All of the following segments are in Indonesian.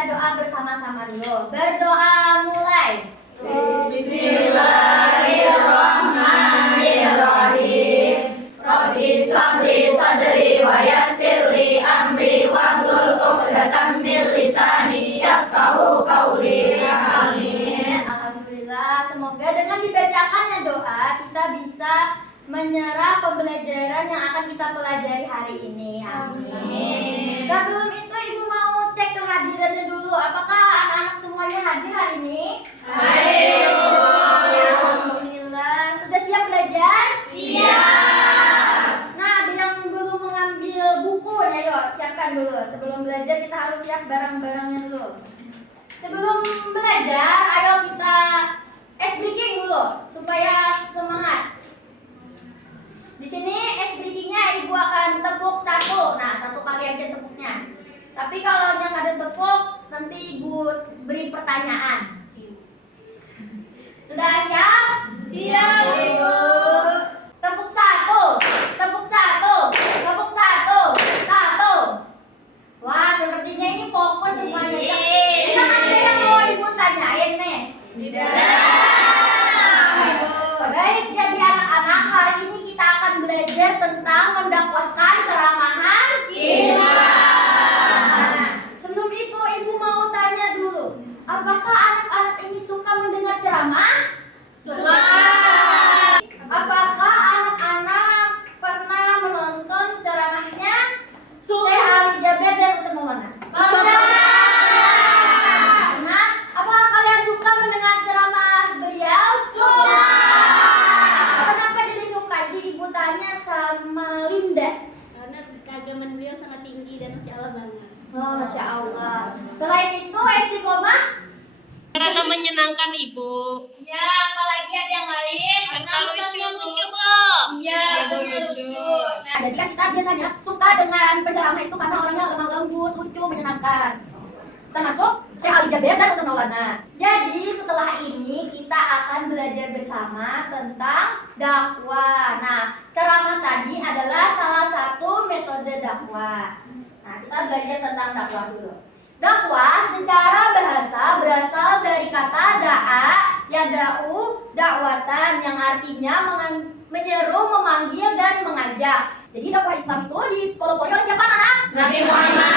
baca doa bersama-sama dulu. Berdoa mulai. Bismillahirrahmanirrahim. Rabbi shrahli sadri wa yassirli amri wahlul 'uqdatam min lisani yafqahu qawli. Amin. Alhamdulillah, semoga dengan dibacakannya doa kita bisa menyerap pembelajaran yang akan kita pelajari hari ini. Amin. Sebelum itu Ibu mau cek kehadirannya dulu. Apakah anak-anak semuanya hadir hari ini? Hadir. Alhamdulillah. Sudah siap belajar? Siap. Nah, yang belum mengambil bukunya, yuk siapkan dulu. Sebelum belajar kita harus siap barang-barangnya dulu. Sebelum belajar, ayo kita ice breaking dulu supaya semangat. Di sini ice breakingnya Ibu akan tepuk satu. Nah, satu kali aja tepuknya. Tapi kalau yang ada tepuk, nanti Ibu beri pertanyaan. Sudah siap? Siap, Ibu. Tepuk satu, tepuk satu, tepuk satu, satu. Wah, sepertinya ini fokus semuanya. Tidak ada yang mau Ibu tanyain nih. Baik, jadi anak-anak, hari ini kita akan belajar tentang mendakwahkan keramahan Islam. Nah, sebelum itu Ibu mau tanya dulu, apakah anak-anak ini suka mendengar ceramah? Suka. Apakah anak-anak pernah menonton ceramahnya Suka. Syekh Ali Jaber dan Ustaz Maulana? Nah, apakah kalian suka mendengar ceramah beliau? Suka. Kenapa jadi suka? Jadi Ibu tanya sama Linda. Karena keagamaan beliau sangat tinggi dan Masya Allah banget. Oh, Masya Allah. Selain itu, istiqomah? Karena menyenangkan Ibu. Ya, apalagi ada yang lain? Karena lucu, Bu. Iya, lucu. Nah, jadi kan kita biasanya suka dengan penceramah itu karena orangnya lemah lembut, lucu, menyenangkan. Termasuk Syekh Ali Jaber dan Ustaz Maulana. Jadi setelah ini kita akan belajar bersama tentang dakwah. Nah, ceramah tadi adalah salah satu metode dakwah. Nah, kita belajar tentang dakwah dulu. Dakwah secara bahasa berasal dari kata da'a, yada'u, dakwatan, yang artinya menyeru, memanggil, dan mengajak. Jadi dakwah Islam itu dipelopori oleh siapa, anak? Nabi Muhammad.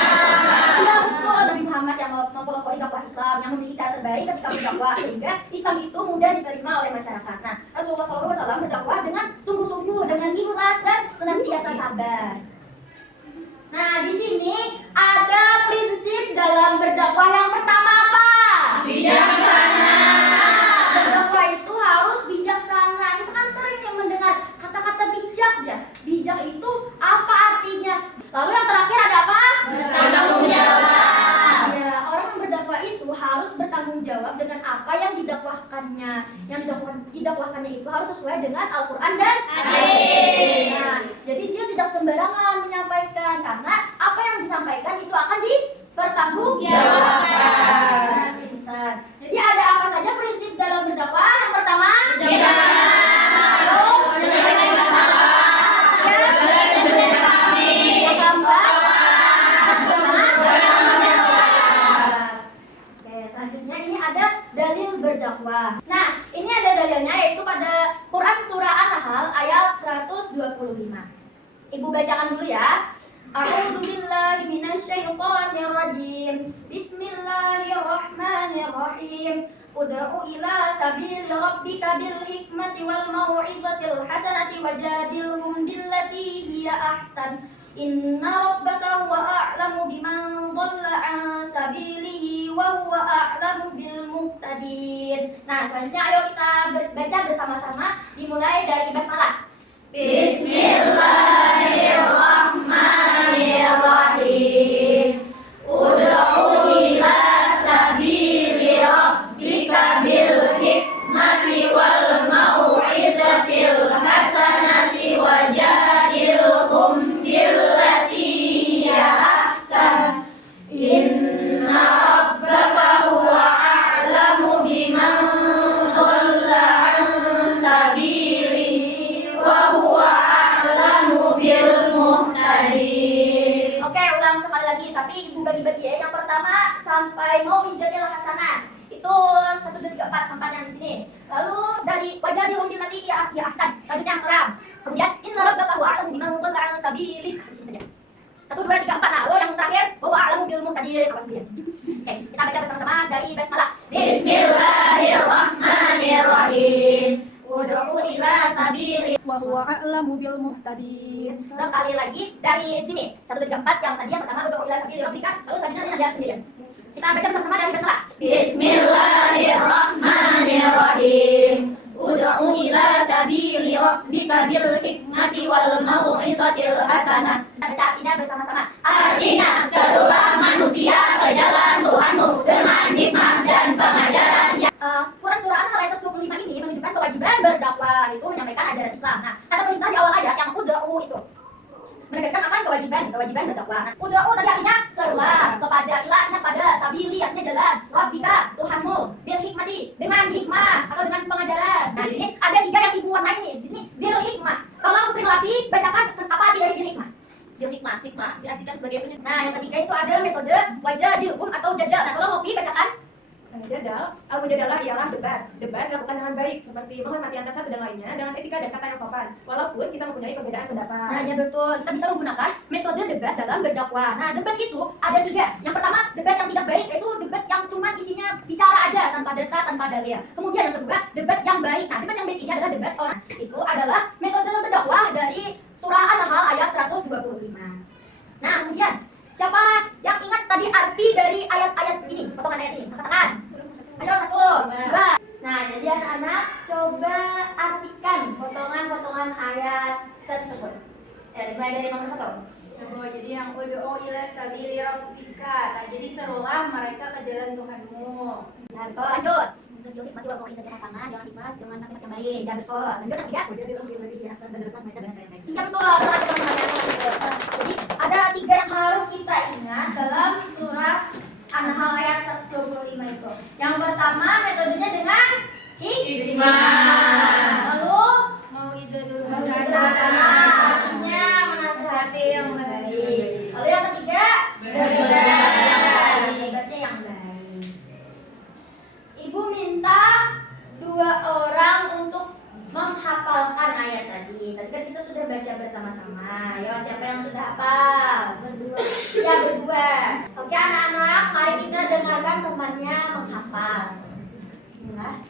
Iya, betul, Nabi Muhammad yang mempelopori dakwah Islam, yang memiliki cara terbaik ketika berdakwah, sehingga Islam itu mudah diterima oleh masyarakat. Nah, Rasulullah SAW berdakwah dengan sungguh-sungguh, dengan ikhlas, dan senantiasa sabar. Nah, di sini ada prinsip dalam berdakwah. Yang pertama apa? Bijaksana. Berdakwah itu harus bijaksana. Kita kan sering yang mendengar kata-kata bijak ya. Bijak itu apa artinya? Lalu yang terakhir ada apa? Bertanggung jawab. Ya, orang yang berdakwah itu harus bertanggung jawab dengan apa yang didakwahkannya. Yang didakwahkannya itu harus sesuai dengan Al-Quran dan Hadis. Nah, jadi dia tidak sembarangan menyampaikan, karena apa yang disampaikan itu akan dipertanggungjawabkan. Nah, pintar. Jadi ada apa saja prinsip dalam berdakwah? Yang pertama, Bijaksana. Yang keempat, Oke, selanjutnya ini ada dalil berdakwah. Nah, ini ada dalilnya yaitu pada Quran surah An-Nahl ayat 125. Ibu bacakan dulu ya. A'udzu billahi minasyaitonir rajim. Bismillahirrahmanirrahim. Ud'u ila sabili rabbika bil hikmati wal mau'izatil hasanati wajadilhum billati hiya ahsan. Inna rabbaka huwa a'lamu biman dhalla an sabilihi wa huwa a'lamu bil muhtadin. Nah, selanjutnya ayo kita baca bersama-sama, dimulai dari basmalah. Bismillahirrahmanirrahim. Ud'u ila sabili rabbika bil hikmati wal mau'izatil hasanati wajadilhum billati hiya ahsan. Inna rabbaka huwa a'lamu biman dhalla an sabilihi wa huwa a'lamu bil pertama sampai mau'izatil hasanah. Itu 1, 2, 3, 4, 4 yang di sini. Lalu dari wajadilhum billati hiya ahsan. Selanjutnya yang ke-6. Kemudian inna rabbaka huwa a'lamu biman dhalla 'an sabilihi. Saja. 1, 2, 3, 4. Nah, lalu yang terakhir huwa a'lamu bil muhtadin. Apa sebenarnya? Oke, kita baca bersama-sama dari basmalah. Bismillahirrahmanirrahim. Ud'u ila sabili wa huwa a'lamu bil muhtadin. Sekali lagi dari sini. 1, 2, 3, 4. Yang tadi yang pertama ud'u ila sabili rabbika. Lalu selanjutnya jalan sendirian. Kita baca bersama-sama dari basmalah. Bismillahirrahmanirrahim. Ud'u ila sabili rabbika bil hikmati wal mau'izatil hasanah. Kita baca artinya bersama-sama. Artinya, serulah manusia ke jalan Tuhanmu dengan hikmah dan pengajaran yang Quran surah An-Nahl ayat 125 ini menunjukkan kewajiban berdakwah itu menyampaikan ajaran Islam. Nah, kata perintah di awal ayat yang ud'u itu menegaskan akan kewajiban berdakwah. Nah, ud'u tadi artinya serulah kepada ilah, artinya pada sabili, artinya jalan rabbika, Tuhanmu, bil hikmati, dengan hikmah atau dengan pengajaran. Nah, di sini ada 3 yang ibu warnai nih. Di sini bil hikmah. Tolong Putri Melati bacakan apa arti dari bil hikmah. Bil hikmah diartikan sebagai penyelesaian. Nah, yang ketiga itu ada metode wajadilhum atau jadal. Nah, tolong Mopi bacakan. Jadal, al-mujadalah ialah debat. Debat dilakukan dengan baik, seperti menghormati antara satu dan lainnya dengan etika dan kata yang sopan. Walaupun kita mempunyai perbedaan pendapat. Nah, ya betul. Kita bisa menggunakan metode debat dalam berdakwah. Nah, debat itu ada 3. Yang pertama, debat yang tidak baik, yaitu debat yang cuma isinya bicara aja tanpa data, tanpa dalil. Kemudian yang kedua, debat yang baik. Nah, debat yang baik ini adalah debat orang. Itu adalah metode berdakwah dari surah An-Nahl ayat 125. Nah, kemudian siapa yang ingat tadi arti dari ayat-ayat ini? Potongan ayat ini. Angkat tangan. Ayo, 1, 2. Nah, jadi anak-anak coba artikan potongan-potongan ayat tersebut. Ya, dimulai dari nomor 1. Jadi yang ud'u ila sabili rabbika. Nah, jadi serulah mereka ke jalan Tuhanmu. Nah, betul. Lanjut. Untuk hikmati wal mau'izatil hasanah, jangan hikmat dengan nasihat yang baik. Ya, betul. Lanjut yang 3. Iya, betul. Jadi, ada 3 yang harus kita ingat dalam surah An-Nahl ayat 125 itu. Yang pertama, metodenya dengan hikmah. Lalu mau'izatul hasanah, artinya menasihati yang baik. Lalu yang ketiga, debatnya yang baik. Ibu minta 2 orang untuk menghafalkan ayat tadi. Tadi kan kita sudah baca bersama-sama. Yo, siapa yang sudah hafal? Berdua. Ya, berdua. Oke, anak-anak, mari kita dengarkan temannya menghafal. Bismillah.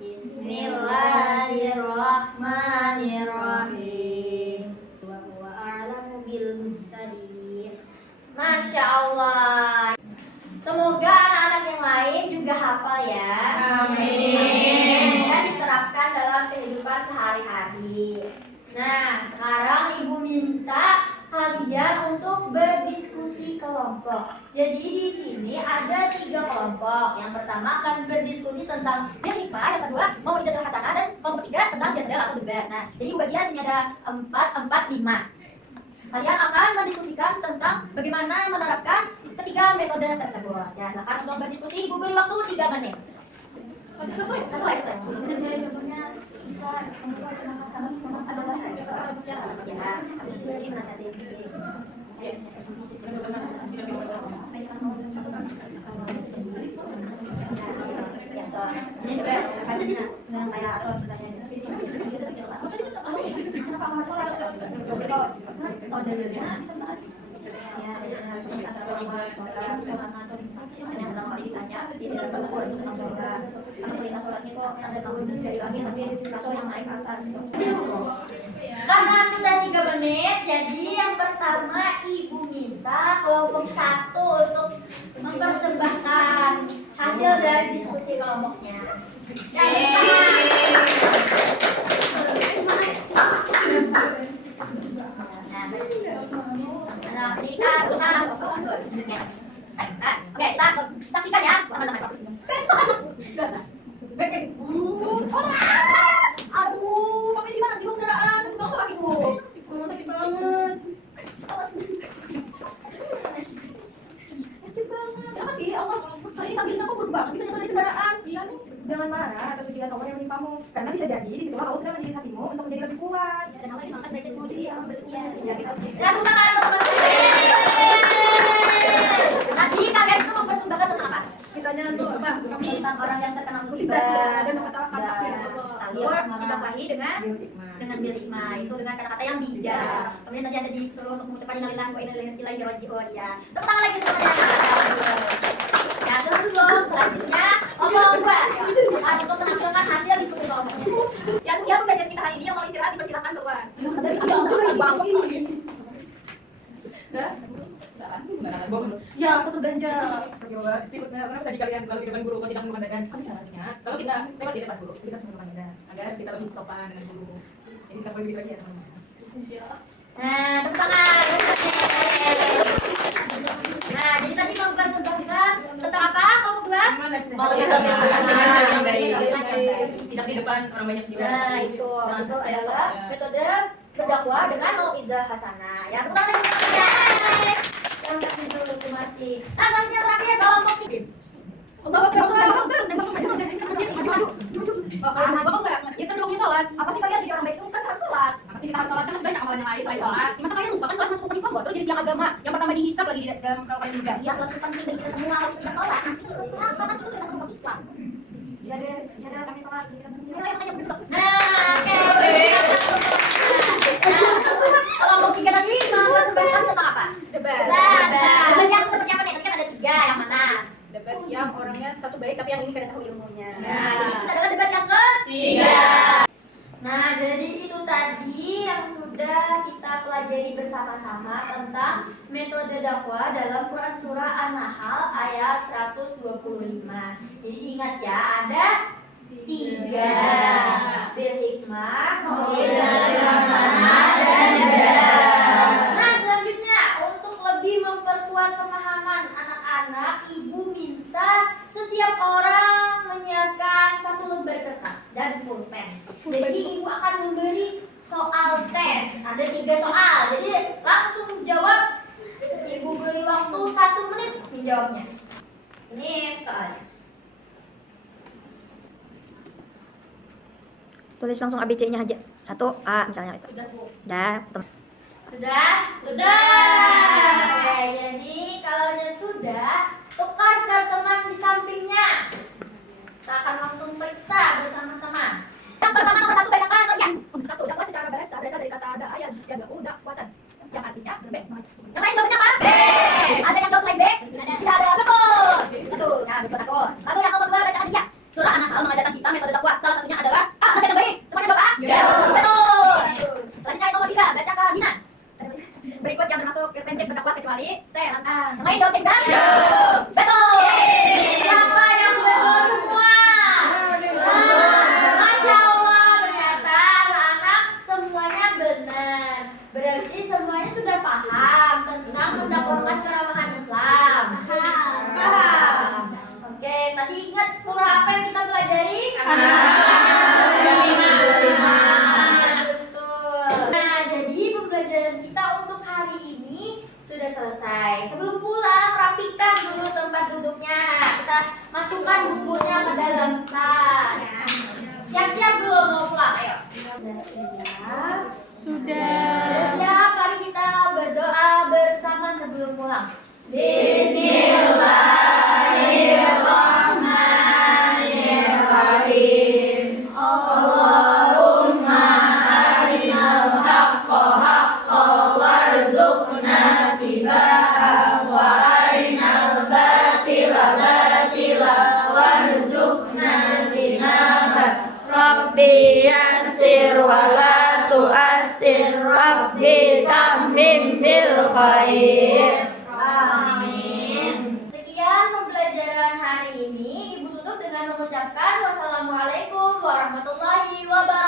Bismillahirrahmanirrahim. Wa huwa a'lamu bil muhtadin. Masya Allah. Semoga anak-anak yang lain juga hafal ya. Amin. Dan diterapkan dalam kehidupan sehari-hari. Nah, sekarang Ibu minta kalian untuk berdiskusi kelompok. Jadi di sini ada 3 kelompok. Yang pertama akan berdiskusi tentang bil hikmah, yang kedua mau'izatul hasanah, dan kelompok 3 tentang jadal atau debat. Nah, jadi bagian sini ada 4, 5. Kalian akan mendiskusikan tentang bagaimana menerapkan ketiga metode tersebut. Ya, silakan untuk berdiskusi. Ibu beri waktu 3 menit. Satu aja. Misalnya contohnya bisa untuk semangat, karena semangat adalah ya, harus jadi menasihati. Sini juga dengan saya atau pertanyaan. Kenapa harus sholat? Oh, dalilnya ya, harus antara sholat atau yang pertama kali ditanya di dalam Al-Quran itu tentang surga. Karena perintah sholatnya kok ada tahun dari langit, tapi rasul yang naik ke atas gitu. Karena sudah 3 menit, jadi yang pertama Ibu minta kelompok 1 untuk mempersembahkan hasil dari diskusi kelompoknya. Yang kita saksikan ya teman-teman. Aduh, pakai di mana sih kendaraan? Tolong kaki Bu. Sakit banget. Sakit banget. Apa sih? Allah, hari ini takbirin aku buruk banget. Bisa jatuh dari kendaraan. Gila nih. Jangan marah atas ujian Allah yang menimpamu, karena bisa jadi di situ Allah sedang mendidik hatimu untuk menjadi lebih kuat. Dan Allah ini mengangkat derajat mulia yang berikutnya. Lakukan teman-teman. ditambahi dengan bil hikmah, itu dengan kata-kata yang bijak. Kemudian tadi ada disuruh untuk mengucapkan innalillahi wa inna ilaihi raji'un ya. Tepuk tangan lagi teman-teman. Ya, sebelum selanjutnya omong gua untuk menampilkan hasil diskusi kelompoknya. Ya, sekian pembelajaran kita hari ini. Yang mau istirahat dipersilakan keluar. Ya, aku belanja. Istimewa kenapa tadi kalian kalau di depan guru kok tidak mengandalkan kan caranya kalau kita lewat di depan guru kita harus mengandalkan agar kita lebih sopan dengan guru. Ini kita pergi lagi ya teman-teman. Nah, tepuk tangan. Nah, jadi tadi mempersembahkan tentang apa kelompok dua? Tidak di depan orang banyak juga. Nah, itu adalah metode berdakwah dengan mauizah hasanah. Ya, tepuk tangan lagi. Yang kasih dulu, terima kasih. Nah, selanjutnya terakhir kelompok tiga. Itu dong sholat. Apa sih kalian jadi orang baik itu kan harus sholat? Apa sih kita harus sholat kan masih banyak amalan yang lain selain sholat. Masa kalian lupa kan sholat masuk Islam loh, terus jadi tiang agama. Yang pertama dihisab lagi di dalam kalau kalian juga. Iya, sholat itu penting bagi kita semua. Kalau kita tidak sholat, nanti kita seperti apa? Nanti kita sudah masuk umat Islam. Iya deh, kami sholat. Nah, oke. Kelompok tiga tadi mempersembahkan tentang apa? Debat. Debat yang seperti apa nih? Tadi kan ada tiga, yang mana? Debat yang orangnya satu baik tapi yang ini kada tahu ilmunya. Nah, jadi itu adalah debat yang ketiga. Nah, jadi itu tadi yang sudah kita pelajari bersama-sama tentang metode dakwah dalam Quran Surah An-Nahl ayat 125. Jadi diingat ya, ada tiga: bil hikmah, mauizah hasanah, dan dakwah. Nah, selanjutnya untuk lebih memperkuat pemahaman anak-anak, ibu minta setiap orang menyiapkan satu lembar kertas dan pulpen. Jadi ibu akan memberi soal tes. Ada 3 soal. Jadi langsung jawab. Ibu beri waktu 1 menit menjawabnya. Ini soalnya. Tulis langsung ABC-nya aja. 1A misalnya itu. Sudah. Sudah? Oke, jadi kalau sudah, tukar ke teman di sampingnya. Kita akan langsung periksa bersama-sama. Yang pertama nomor 1 bacakan atau ya? 1. Dakwah secara bahasa berasal dari kata ada ayat dan dakwatan yang artinya berbaik. Yang lain jawabnya apa? B. Ada yang jawab selain B? Tidak ada. Betul. Betul. Nah, betul 1. Lalu yang nomor 2 bacakan ya. Surah An-Nahl mengajarkan kita metode dakwah. Salah satunya adalah A. Nasihat yang baik. Semuanya jawab A? Ya. Betul. Selanjutnya yang nomor 3 baca ke Zina. Berikut yang termasuk prinsip berdakwah kecuali saya lantang. Yang lain jawab saya juga? Ya. Betul. Siapa yang betul semua? Masya Allah, ternyata anak-anak semuanya benar. Berarti semuanya sudah paham tentang mendakwahkan keramahan Islam. Paham. Oke, tadi ingat surah apa yang kita pelajari? Betul. Nah, jadi pembelajaran kita untuk hari ini sudah selesai. Sebelum pulang, rapikan dulu tempat duduknya. Kita masukkan bukunya ke dalam tas. Siap-siap belum mau pulang? Ayo. Sudah siap? Sudah siap? Mari kita berdoa bersama sebelum pulang. Bismillahirrahmanirrahim. Allahumma arinal haqqa haqqa warzuqna tiba'ah wa arinal batila batila warzuqna tinabah. Rabbi yassir wa la tu'assir, Rabbi tammim bil khair. Amin. Sekian pembelajaran hari ini. Ibu tutup dengan mengucapkan wassalamualaikum warahmatullahi wabarakatuh.